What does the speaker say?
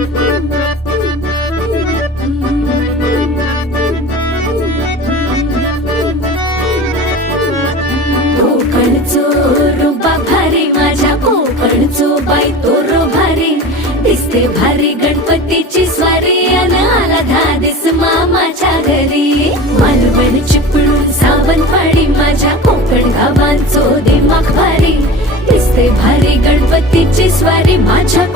कोकणचो रुबा भारी, माझ्या कोकणचो बाई तो रो भारी. दिसते भारी गणपतीची स्वारी, अन आला धादिस मामाच्या घरी. मालवण चिपळूण सावंतवाडी, माझ्या कोकण गावांचो दिमाग भारी. दिसते भारी गणपतीची स्वारी, माझ्या